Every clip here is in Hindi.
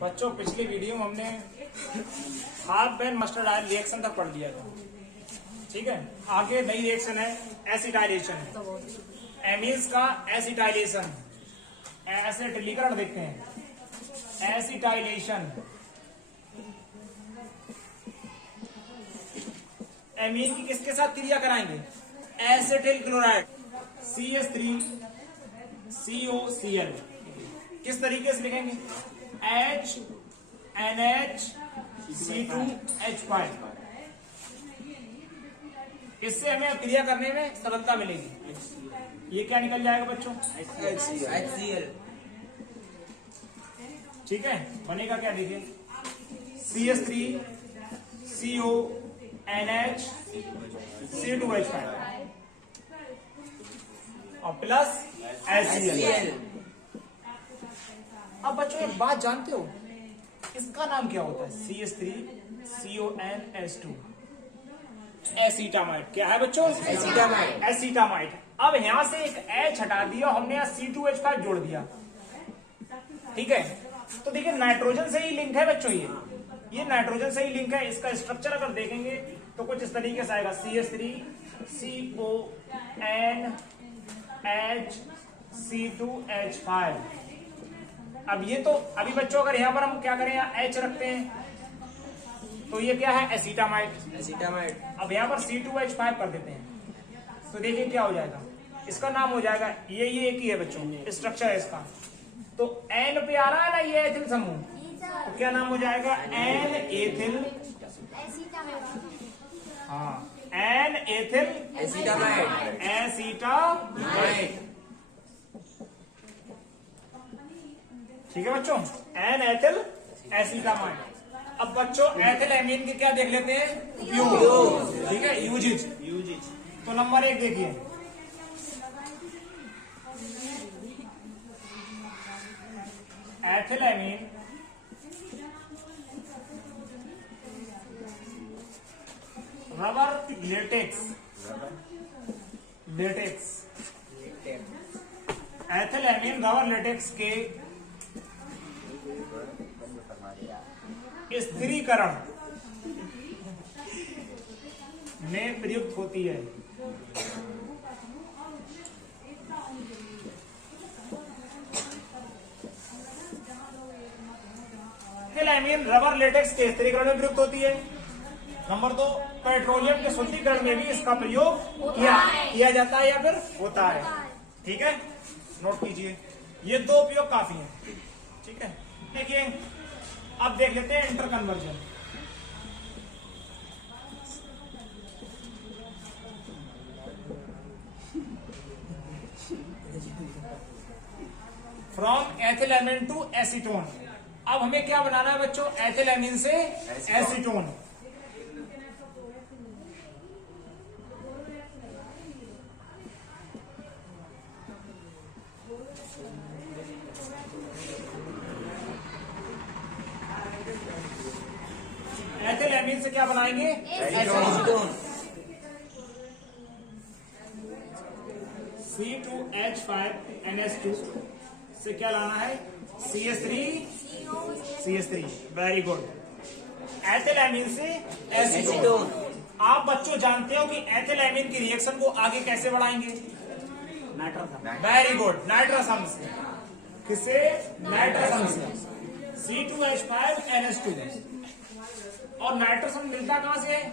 बच्चों पिछली वीडियो में हमने half ban mustard oil reaction तक पढ़ लिया था, ठीक है। आगे नई रिएक्शन है एसिटाइलेशन, एमीन्स का एसिटाइलेशन, एसिटिलीकरण देखते हैं। एसिटाइलेशन एमीन की किसके साथ क्रिया कराएंगे? Acetyl chloride CH3COCl। किस तरीके से लिखेंगे? HNH2H5। इससे हमें क्रिया करने में सरलता मिलेगी। ये क्या निकल जाएगा बच्चों? HCl। ठीक है, बनेगा क्या देखिए, CH3CONH2H5 और प्लस HCl। अब बच्चों एक बात जानते हो, इसका नाम क्या होता है? CH3CONH2 एसीटामाइड। क्या है बच्चों? एसीटामाइड। एसीटामाइड। अब यहां से एक H हटा दिया हमने, यहाँ C2H5 जोड़ दिया, ठीक है। तो देखिए नाइट्रोजन से ही लिंक है बच्चों, ये नाइट्रोजन से ही लिंक है। इसका स्ट्रक्चर अगर देखेंगे तो कुछ इस तरीके से आएगा, CH3CONH2H5। अब ये तो अभी बच्चों अगर यहाँ पर हम क्या करें, यहाँ H रखते हैं तो ये क्या है? एसीटामाइड। अब यहाँ पर C2H5 कर देते हैं तो देखिए क्या हो जाएगा, इसका नाम हो जाएगा, ये एक ही है बच्चों, स्ट्रक्चर है इसका। तो N पे आ रहा है ना ये एथिल समूह, तो क्या नाम हो जाएगा? N एथिल, हाँ N एथिल एसीटामाइड। ठीक है बच्चों, N एथिल एसीटामाइड। अब बच्चों एथिल एमीन के क्या देख लेते हैं? उपयोग, ठीक है, यूजेज। तो नंबर 1 देखिए, ethyl amine rubber latex. Ethyl amine rubber latex के स्थिरीकरण में प्रयुक्त होती है। एथिल एमीन रबर लेटेक्स के स्थिरीकरण में प्रयुक्त होती है। नंबर 2, पेट्रोलियम के शुद्धिकरण में भी इसका प्रयोग किया जाता है या फिर होता है। ठीक है, नोट कीजिए, ये 2 उपयोग काफी हैं। ठीक है, देखिए अब देख लेते हैं interconversion. From ethylamine to acetone. अब हमें क्या बनाना है बच्चों? एथिल एमीन से एसीटोन। एथिल एमीन से क्या बनाएंगे? एसीटोन। C2H5NH2 से क्या लाना है? CH3। Very good. Ethyl amine से एसीटोन। आप बच्चों जानते हो कि एथिल एमीन की रिएक्शन को आगे कैसे बढ़ाएंगे? वेरी गुड, नाइट्रस से। किससे? नाइट्रस से। C2H5NH2। और नाइट्रोजन मिलता कहां से है?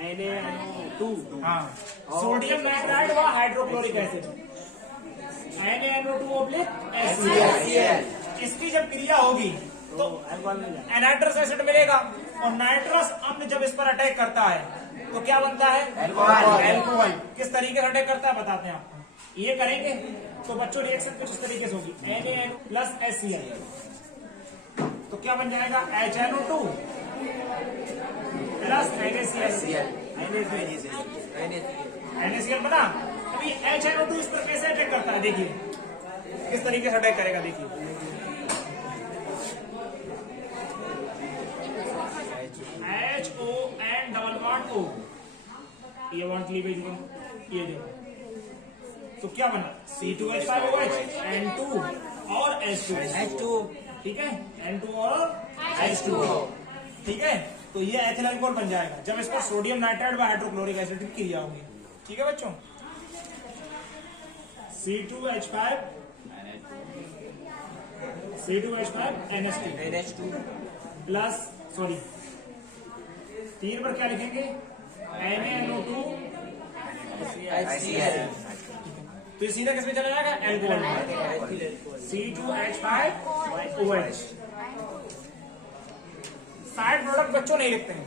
Na2। हाँ, सोडियम नाइट्राइड व हाइड्रोक्लोरिक एसिड, NaNO2/HCl। इसकी जब क्रिया होगी तो नाइट्रस एसिड मिलेगा, और नाइट्रस अम्ल जब इस पर अटैक करता है तो क्या बनता है? एल्कोहल। किस तरीके से अटैक करता है बताते हैं आपको, ये करेंगे तो बच्चों रिएक्शन कुछ इस तरीके से होगी, Na+HCl। तो क्या बन जाएगा? HNO2 प्लस NaCl बना। अभी HNO2 इस पर कैसे अटैक करता है, देखिए किस तरीके से अटैक करेगा। देखिए HON_O, ये वन क्लीवेज में, ये देखो तो क्या बना? C2H5OH N2 और H2। ठीक है, N2 और H2O, ठीक है। तो ये एथिल अल्कोहल बन जाएगा जब इस पर सोडियम नाइट्राइड व हाइड्रोक्लोरिक एसिड की क्रिया होगी, ठीक है बच्चों। C2H5 NH2 प्लस सॉरी 3 पर क्या लिखेंगे, NaNO2 HCl। तो ये सीधा किसमें चला जाएगा, एल्कोहल में, C2H5OH। साइड प्रोडक्ट बच्चों नहीं लिखते हैं,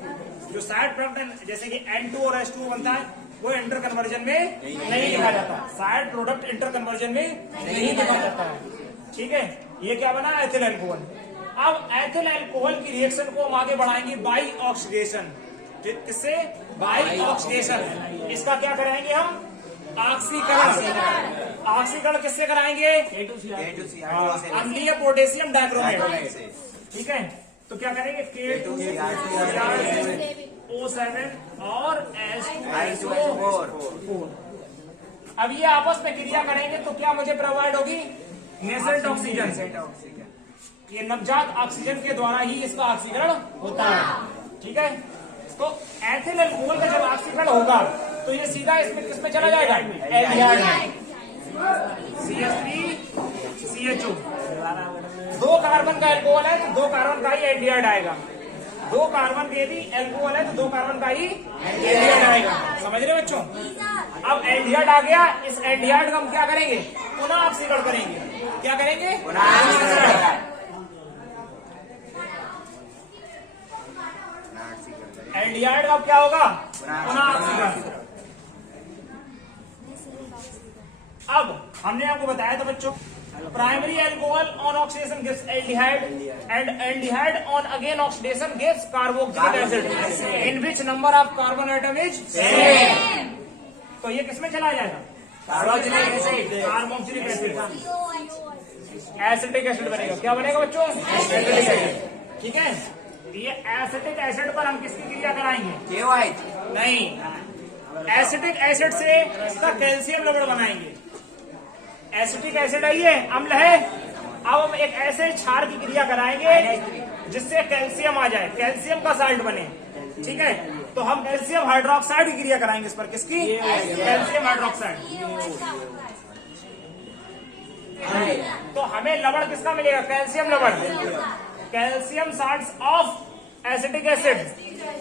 जो साइड प्रोडक्ट जैसे कि N2 और H2 बनता है वो इंटर कन्वर्जन में नहीं लिखा जाता, साइड प्रोडक्ट इंटर कन्वर्जन में नहीं लिखा जाता है, ठीक है। ये क्या बना, एथिल अल्कोहल। अब एथिल अल्कोहल की रिएक्शन को हम आगे बढ़ाएंगे बाई ऑक्सीडेशन, किससे, बाई ऑक्सीडेशन। इसका क्या कराएंगे हम, ऑक्सीकरण। ऑक्सीकरण किससे कराएंगे, अम्लीय पोटेशियम डाइक्रोमेट, ठीक है। तो क्या करेंगे, K2CR7 और H2O4। अब ये आपस में क्रिया करेंगे तो क्या मुझे प्रोवाइड होगी, नेसेंट ऑक्सीजन। ये नवजात ऑक्सीजन के द्वारा ही इसका ऑक्सीकरण होता है, ठीक है। तो एथिल अल्कोहल का जब ऑक्सीकरण होगा तो ये सीधा इसमें किसमें चला जाएगा, एल्डिहाइड में, CH3CHO। 2 कार्बन का अल्कोहल है तो 2 कार्बन का ही एल्डिहाइड आएगा, 2 कार्बन के यदि अल्कोहल है तो 2 कार्बन का ही एल्डिहाइड आएगा, समझ रहे बच्चों। अब एल्डिहाइड आ गया, इस एल्डिहाइड का हम क्या करेंगे, पुनः ऑक्सीकरण करेंगे। क्या करेंगे, एल्डिहाइड का क्या होगा, पुनः ऑक्सीकरण। अब हमने आपको बताया था बच्चों, primary alcohol on oxidation gives aldehyde and aldehyde on again oxidation gives carboxylic acid in which number of carbon atom is same. तो ये किसमें चला जाएगा, कार्बोक्सिलिक एसिड, एसिटिक एसिड बनेगा। क्या बनेगा बच्चों, एसिटिक एसिड, ठीक है। ये एसिटिक एसिड पर हम किसकी क्रिया कराएंगे, नहीं, एसिटिक एसिड से इसका कैल्शियम लवण बनाएंगे। एसिटिक एसिड है, ये अम्ल है। अब हम एक ऐसे क्षार की क्रिया कराएंगे जिससे कैल्शियम आ जाए, कैल्शियम का साल्ट बने, ठीक है। तो हम कैल्शियम हाइड्रोक्साइड की क्रिया कराएंगे इस पर, किसकी, कैल्शियम हाइड्रोक्साइड। तो हमें लवण किसका मिलेगा, कैल्शियम लवण, calcium salt of acetic acid,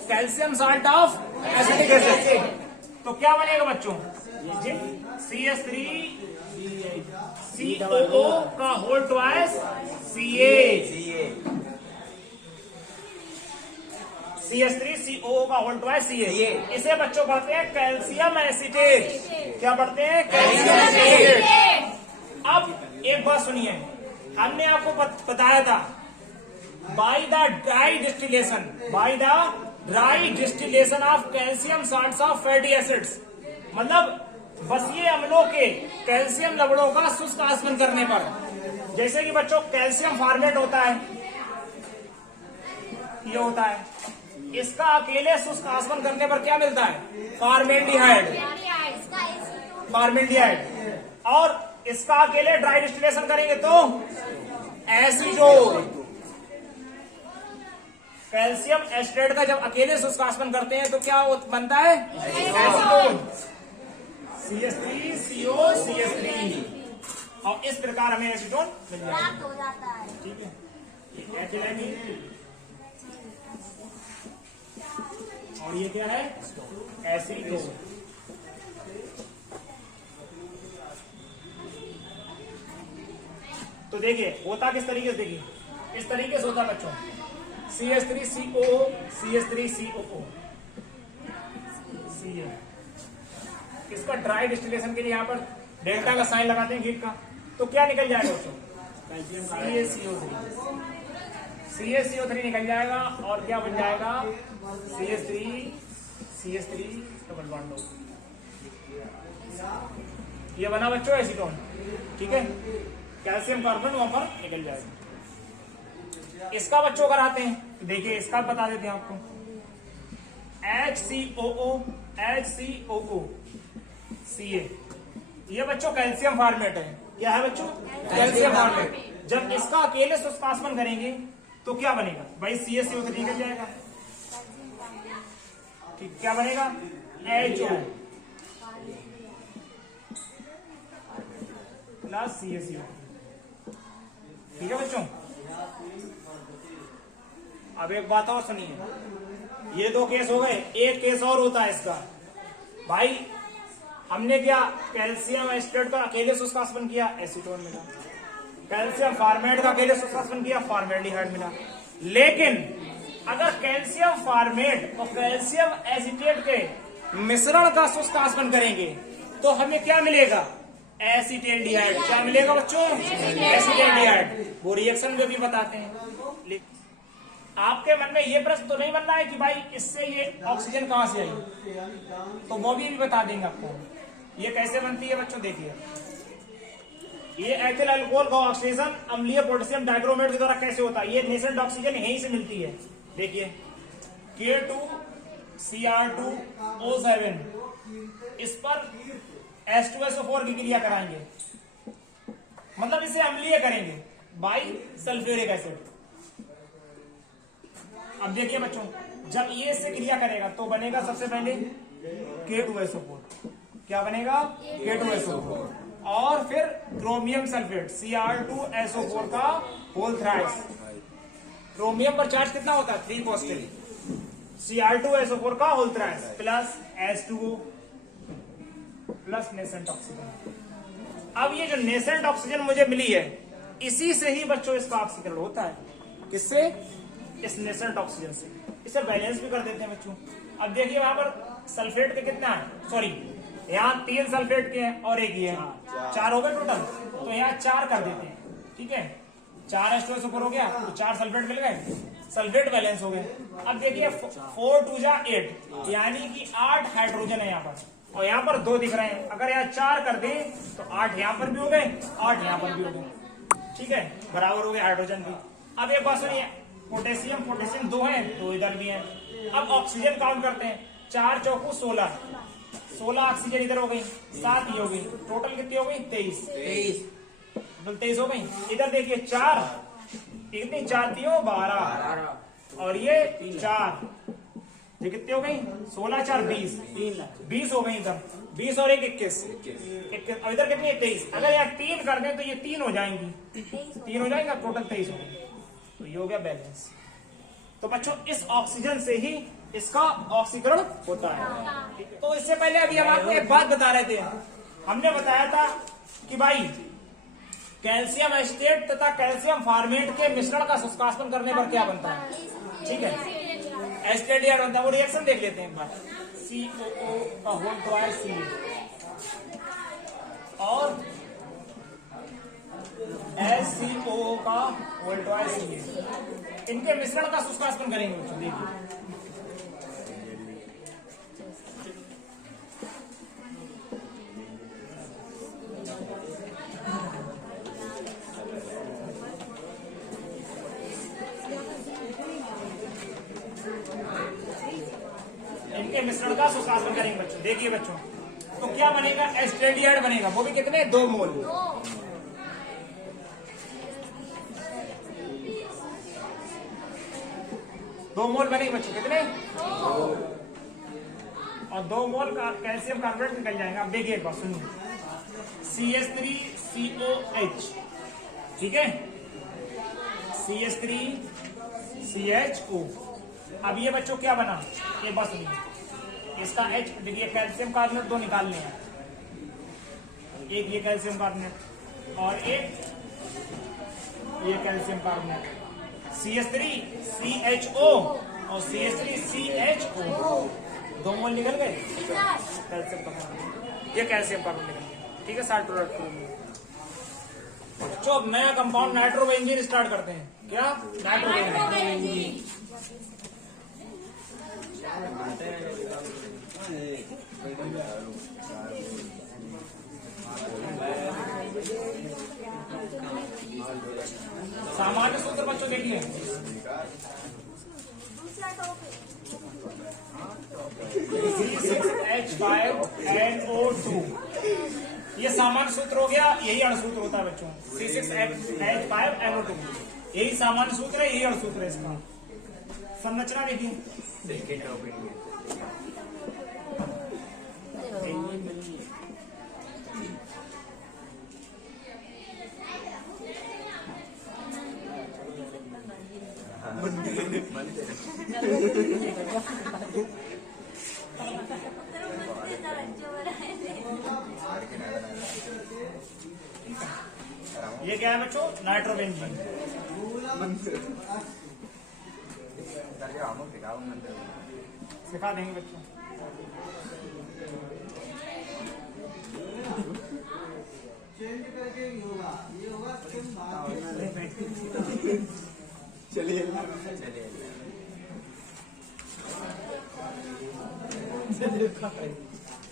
calcium salt of acetic acid. तो क्या बनेगा बच्चों, CH3COO का होल ट्वाइस Ca, CH3COO का होल ट्वाइस Ca। इसे बच्चों पढ़ते हैं कैल्शियम एसीटेट। क्या पढ़ते हैं, कैल्शियम एसीटेट। अब एक बात सुनिए, हमने आपको बताया था by the dry distillation of calcium salts of fatty acids, मतलब वसीय अम्लों के कैल्शियम लवणों का शुष्क आसवन करने पर, जैसे कि बच्चों कैल्शियम फॉर्मेट होता है, ये होता है, इसका अकेले शुष्क आसवन करने पर क्या मिलता है, फॉर्मेल्डिहाइड, और इसका अकेले ड्राई डिस्टिलेशन करेंगे तो एसीटोन। कैल्शियम एस्टेट का जब अकेले शुष्क आसवन करते हैं तो क्या बनता है, एसीटोन, CH3CO CH3, और इस प्रकार हमें एसीटोन मिल जाता है, ठीक है। एथिलामीन, और ये क्या है, एसीटोन। तो देखिए होता किस तरीके से, देखिए इस तरीके से होता बच्चों, CH3COO CH3COO Ca। इसका ड्राई डिस्टिलेशन के लिए यहाँ पर डेल्टा का साइन लगाते हैं हीट का, तो क्या निकल जाएगा बच्चों, CaCO3 निकल जाएगा, और क्या बन जाएगा, CH3 डबल बॉन्ड। ये बना बच्चों एसीटोन, ठीक है। कैल्शियम कार्बन वहां पर निकल जाएगा। इसका बच्चों कराते हैं, देखिए इसका बता देते हैं आपको, HCOO Ca, ये बच्चों कैल्शियम फॉर्मेट है। क्या है बच्चों, कैल्शियम फॉर्मेट। जब इसका अकेले शुष्कास्पन करेंगे तो क्या बनेगा भाई, CaCO3 निकल जाएगा। ठीक, क्या बनेगा HO प्लस CaCO3। ठीक है बच्चों, अब एक बात और सुनिए, ये दो केस हो गए, एक केस और होता है इसका भाई, हमने क्या कैल्शियम एस्टेट का अकेले शुष्कास्पन किया, एसीटोन मिला, कैल्शियम फॉर्मेट का अकेले शुष्कास्पन किया, फॉर्मेल्डिहाइड मिला। लेकिन अगर कैल्शियम फॉर्मेट और कैल्शियम एसीटेट के मिश्रण का शुष्कास्पन करेंगे तो हमें क्या मिलेगा, एसीटेल्डिहाइड। क्या मिलेगा बच्चों, एसीटेल्डिहाइड। वो रिएक्शन में भी बताते हैं। आपके मन में ये प्रश्न तो नहीं बन रहा है कि भाई इससे ये ऑक्सीजन कहां से आई, तो वो भी बता देंगे आपको। ये कैसे बनती है बच्चों, देखिए ये एथिल अल्कोहल का ऑक्सीजन अम्लीय पोटेशियम डाइक्रोमेट के द्वारा कैसे होता है। ये नेसेंट ऑक्सीजन यहीं से मिलती है। देखिए K2Cr2O7, इस पर H2SO4 की क्रिया कराएंगे, मतलब इसे अम्लीय करेंगे बाई सल्फ्यूरिक एसिड। अब देखिए बच्चों, जब ये इससे क्रिया करेगा तो बनेगा सबसे पहले K2SO4। क्या बनेगा, K2SO4, और फिर क्रोमियम सल्फेट Cr2SO4 का होल थ्राइस। क्रोमियम पर चार्ज कितना होता है, 3 पॉजिटिव, Cr2SO4 का whole thrice plus H2O plus nascent oxygen. अब ये जो नेसेंट ऑक्सीजन मुझे मिली है, इसी से ही बच्चों इसका ऑक्सीकरण होता है। किससे, इस नेसेंट ऑक्सीजन से। इसे बैलेंस भी कर देते हैं बच्चों। अब देखिए वहां पर सल्फेट के कितना है, सॉरी यहाँ 3 सल्फेट के हैं और एक ही है, 4 हो गए टोटल, तो यहाँ 4 कर देते हैं। ठीक है, 4 H2SO4 हो गया, तो 4 सल्फेट मिल गए, सल्फेट बैलेंस हो गए। अब देखिए 4 2 जा 8, यानी कि 8 हाइड्रोजन है यहाँ पर, और यहाँ पर 2 दिख रहे हैं। अगर यहाँ 4 कर दें तो 8 यहाँ पर भी हो गए, 8 यहाँ पर भी हो गए। ठीक है, बराबर हो गए हाइड्रोजन भी। अब एक बात सुनिए, पोटेशियम 2 है, 2 इधर भी है। अब ऑक्सीजन काउंट करते हैं, 4 चौको 16 ऑक्सीजन इधर हो गई, 7 ही हो गई, टोटल कितनी हो गई, 23 हो गई। इधर देखिए 4, कितनी 4 थी, 12, और ये 4, ये कितनी हो गई, 16 4 20 हो गई। इधर 20 और 1 21, और इधर कितनी है, 23। अगर यहाँ 3 कर दें तो ये 3 हो जाएंगी, 3 हो जाएगा, टोटल 23 हो गई, तो ये हो गया बैलेंस। तो बच्चों इस ऑक्सीजन से ही इसका ऑक्सीकरण होता है। तो इससे पहले अभी हम आपको एक बात बता रहे थे, हमने बताया था कि भाई कैल्शियम एस्टेट तथा कैल्शियम फॉर्मेट के मिश्रण का शुष्कास्पन करने पर क्या बनता है। ठीक है, एस्टेट बनता है, वो रिएक्शन देख लेते हैं एक बार। COO का होल ट्वाइस CH और HCO का होल ट्वाइस CH, इनके मिश्रण का शुष्कास्पन करेंगे बच्चों। देखिए इनके मिश्रण का शुष्कास्पन करेंगे बच्चों। देखिए बच्चों, तो क्या बनेगा, एस्टेडिहाइड बनेगा, वो भी कितने, 2 मोल। दो मोल बनेंगे बच्चों, कितने, और 2 मोल का कैल्शियम कार्बोनेट निकल जाएगा। अब देखिए एक बात सुनिए, CH3COH, ठीक है, CH3CHO। अब ये बच्चों क्या बना, एक बात सुनिए, इसका H, देखिए कैल्शियम कार्बोनेट 2 निकालने हैं, एक ये कैल्शियम कार्बोनेट और एक ये कैल्शियम कार्बोनेट, CH3CHO और CH3CHO, 2 मोल निकल गए कैल्शियम कार्बोनेट, ये कैल्शियम कार्बोनेट निकल गया। ठीक है, 60 प्रोडक्ट। बच्चों अब नया कंपाउंड नाइट्रोबेंजीन स्टार्ट करते हैं। क्या, नाइट्रोबेंजीन। सामान्य सूत्र बच्चों देखिए, C6H5NO2 ये सामान्य सूत्र हो गया, यही अणुसूत्र होता है बच्चों, C6H5NO2। यही सामान्य सूत्र है, यही अणुसूत्र है इसका। संरचना देखिए, ये क्या है बच्चों, नाइट्रोबेंजीन। सिखा देंगे बच्चों। चलिए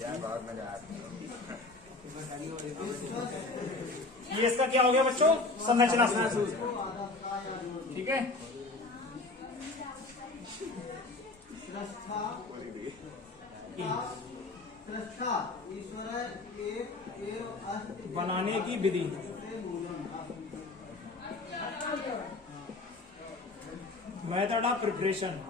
यार बहुत मजा आता है। ये इसका क्या हो गया बच्चों, संरचना सूत्र। ठीक है, बनाने की विधि। Method of preparation.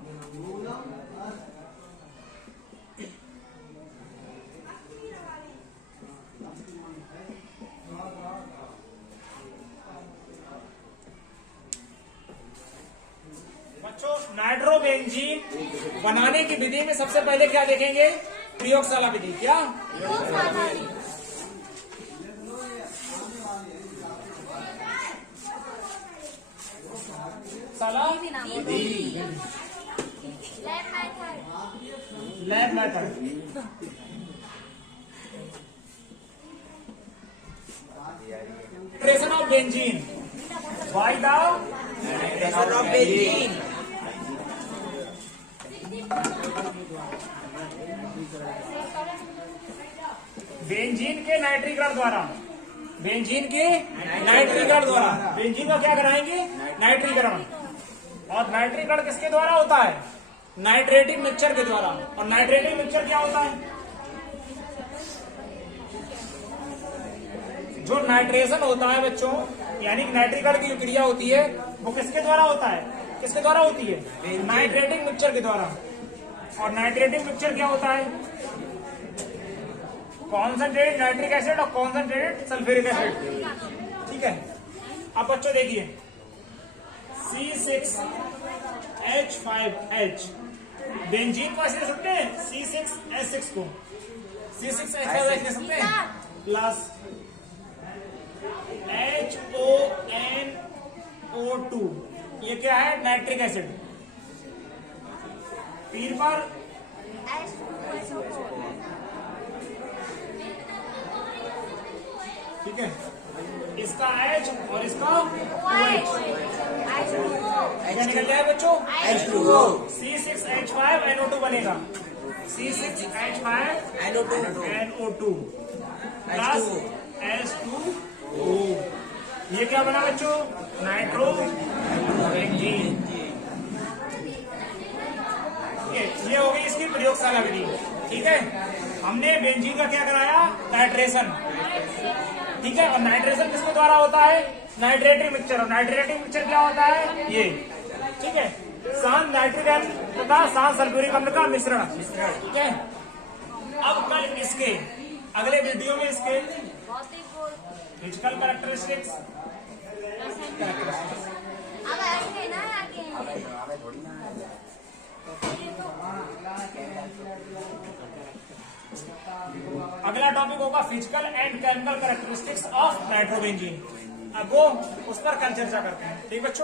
बच्चों नाइट्रोबेंजीन बनाने की विधि में सबसे पहले क्या देखेंगे, प्रयोगशाला विधि। क्या lab method. Preparation of benzene by the pressure of benzene. Benzene के नाइट्रीकरण द्वारा, बेंजीन के नाइट्रीकरण द्वारा, बेंजीन का क्या कराएंगे, नाइट्रीकरण। और नाइट्रीकरण किसके द्वारा होता है, नाइट्रेटिंग मिक्सचर के द्वारा। और नाइट्रेटिंग मिक्सचर क्या होता है, जो नाइट्रेशन होता है बच्चों, यानी कि नाइट्रीकरण की जो क्रिया होती है वो किसके द्वारा होता है, किसके द्वारा होती है, नाइट्रेटिंग मिक्सचर के द्वारा। और नाइट्रेटिंग मिक्सचर क्या होता है, कॉन्सेंट्रेटेड नाइट्रिक एसिड और कॉन्सेंट्रेटेड सल्फ्यूरिक एसिड। ठीक है, अब बच्चों देखिए C6H5H बेंजीन को ऐसे लिख सकते हैं, C6H6 को C6H5H लिख सकते हैं, प्लस HONO2। ये क्या है, नाइट्रिक एसिड। तीर पर ठीक है, इसका H और इसका OH क्या निकल जाए बच्चों, H2O। C6H5NO2 बनेगा, C6H5NO2 प्लस H2O। ये क्या बना बच्चों, नाइट्रोबेंजीन। ये हो गई इसकी प्रयोगशाला विधि। ठीक है, हमने बेंजीन का क्या कराया, नाइट्रेशन। ठीक है, और नाइट्रेशन किसके द्वारा होता है, नाइट्रेटिंग मिक्सचर। और नाइट्रेटिंग मिक्सचर क्या होता है, ये। ठीक है, शांत नाइट्रिक एसिड तथा शांत सल्फ्यूरिक अम्ल का मिश्रण। ठीक है, अब कल इसके अगले वीडियो में इसके फिजिकल कैरेक्टरिस्टिक्स, अगला टॉपिक होगा physical and chemical characteristics of nitrobenzene. अब वो उस पर कल चर्चा करते हैं। ठीक बच्चों।